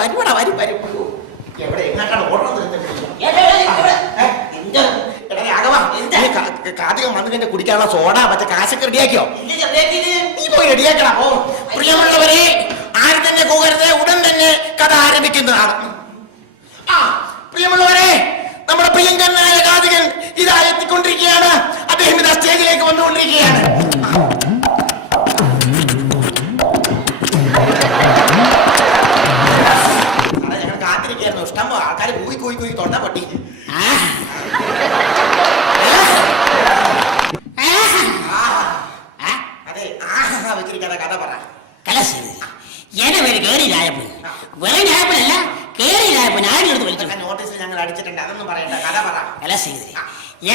പരിപാടാ വരും വരും. എവിടെ എങ്ങാട്ടാണ് ഓടണം? കാർത്തികം വന്നിട്ട് കുടിക്കാനുള്ള സോഡ മറ്റേ കാശൊക്കെ റെഡിയാക്കിയോ? നീ പോയി റെഡിയാക്കണം. പ്രിയമുള്ളവരെ, ആരും തന്നെ പോകരുത്, ഉടൻ തന്നെ കഥ ആരംഭിക്കുന്നതാണ്. പ്രിയമുള്ളവരെ, നമ്മുടെ പ്രിയങ്കരനായ കാർത്തികൻ ഇതാ എത്തിക്കൊണ്ടിരിക്കുകയാണ്. അദ്ദേഹം ഇതാ സ്റ്റേജിലേക്ക് വന്നുകൊണ്ടിരിക്കുകയാണ്. ഞങ്ങൾ കാത്തിരിക്കുകയായിരുന്നു. ഇഷ്ടം ആൾക്കാർ കൂയി കൂയി കൂയി തൊണ്ട പൊട്ടി. അതെ, വെച്ചിരിക്കാതെ കഥ പറ. എന്റെ പേര് കേറിയിലായപ്പോ, വെറും ഞായപ്പനല്ല, കേറിയിലായപ്പോ ഞാൻ എടുത്ത് വലിച്ചു. നോട്ടീസിൽ ഞങ്ങൾ അടിച്ചിട്ടുണ്ട്, അതൊന്നും പറയണ്ട, കഥ പറ.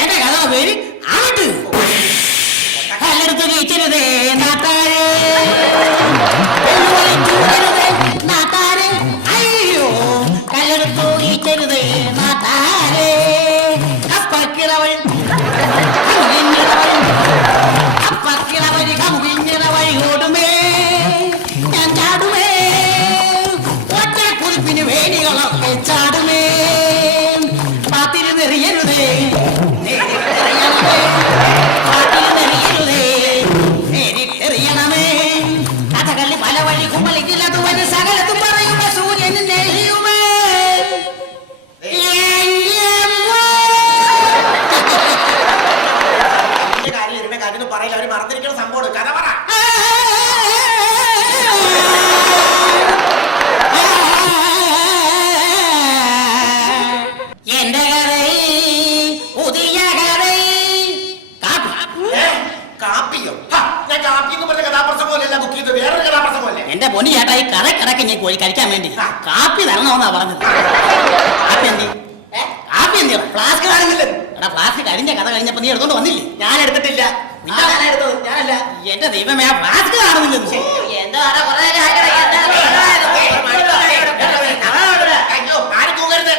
എന്റെ കഥ പേര് ആട്ട്. കല്ലെടുത്ത് വീച്ചരുതേ നാട്ടാരെ, നാട്ടാരെ, അയ്യോ കല്ലെടുത്തു വീച്ചരുതേ നാട്ടാരെ. അപ്പക്കിളവൻ അപ്പക്കിളവൻ കമുകിഞ്ഞ വഴി ഓടുമേ, ഞാൻ ചാടുമേ, ഒറ്റ കുറിപ്പിന് വേദികളൊക്കെ ചാടുമേ. പാത്തിരുന്നെറിയരുതേ, കഥകളി പല വഴി കുമ്പളിക്കില്ലതു വന് സകലത്തും പറയുമ്പോ സൂര്യന് നെയ്യുമേ. കാര്യം പറയില്ല, അവര് മറന്നിരിക്കുന്ന സംഭവം. കഥ പറ. എന്റെ കഥ പുതിയ കഥ. കാപ്പിയോ? ഞാൻ കാപ്പി എന്ന് പറഞ്ഞ കഥാപ്രസംഗമല്ല ബുക്ക് ചെയ്ത്, വേറൊരു കഥാപ്രസംഗമല്ലേ? എന്റെ പൊന്നു ചേട്ടാ, ഈ കടക്കിടക്ക് ഞാൻ കോഴി കഴിക്കാൻ വേണ്ടി കാപ്പി തരണമെന്നാ പറഞ്ഞത്. കാപ്പി എന്തി? കാപ്പി എന്തി? ഫ്ലാസ്ക് കാണുന്നില്ല. എടാ, ഫ്ലാസ്ക് കഴിഞ്ഞ കഥ കഴിഞ്ഞപ്പോ നീ എടുത്തോണ്ട് വന്നില്ലേ? ഞാൻ എടുത്തിട്ടില്ല. ഞാനല്ല. എന്റെ ദൈവമേ, ആ ഫ്ലാസ്ക് കാണുന്നില്ലെന്ന്.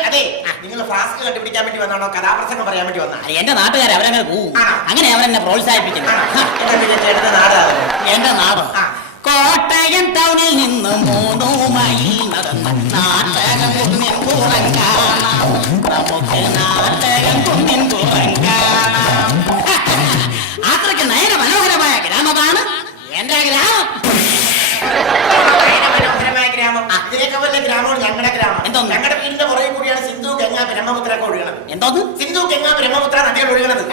അതെ, നിങ്ങൾ ഫ്ലാസ്ക് കണ്ടുപിടിക്കാൻ വേണ്ടി വന്നാണോ കഥാപ്രസംഗം പറയാൻ വേണ്ടി വന്നാ? എന്റെ നാട്ടുകാരെ അവരങ്ങനെ പോവും, അങ്ങനെ അവരെന്നെ പ്രോത്സാഹിപ്പിക്കുന്നു. എന്റെ നാട് കോട്ടയം ടൗണിൽ നിന്ന് 3 മൈൽ നടന്ന് നാട്ടകം കുന്നിൻ പുറം കാണാം. നമുക്ക് നാട്ടകം കുന്നിൻ പുറം കാണാം. അത്രയ്ക്ക് നയന മനോഹരമായ ഗ്രാമമാണ് എന്റെ ഗ്രാമം. മനോഹരമായ ഗ്രാമം. ഇതിലേക്ക് വലിയ ഗ്രാമമാണ് ഞങ്ങളുടെ ഗ്രാമം. എന്തോ ഞങ്ങളുടെ വീടിന്റെ പുറകെ കൂടിയാണ് സിന്ധു ഗംഗ ബ്രഹ്മപുത്ര ഒക്കെ ഒഴുകണത്. എന്തോന്ന്? സിന്ധു ഗംഗ ബ്രഹ്മപുത്ര നദികൾ ഒഴുകണത്.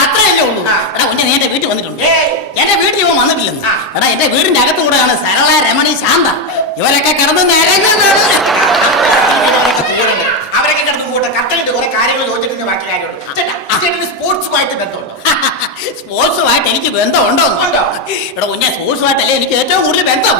അത്രയല്ലേ ഉള്ളൂ. എടാ കുഞ്ഞെ, നീ എന്റെ വീട്ടിൽ വന്നിട്ടുണ്ട്? എന്റെ വീട്ടിൽ ഇവൻ വന്നിട്ടില്ലെന്ന്. എടാ, എന്റെ വീടിന്റെ അകത്തും കൂടെയാണ് സരള, രമണി, ശാന്ത, ഇവരൊക്കെ കിടന്ന് നിരങ്ങുന്നത്. അവരൊക്കെ കിടന്ന് കൂട്ടെ കട്ടലിട്ട് കുറെ കാര്യങ്ങൾ ചോദിച്ചിട്ട് ബാക്കി കാര്യമുള്ളൂ. സ്പോർട്സുമായിട്ട് ബന്ധമുണ്ടോ? സ്പോർട്സുമായിട്ട് എനിക്ക് ബന്ധമുണ്ടോ? എടാ കുഞ്ഞെ, സ്പോർട്സുമായിട്ടല്ലേ എനിക്ക് ഏറ്റവും കൂടുതൽ ബന്ധം.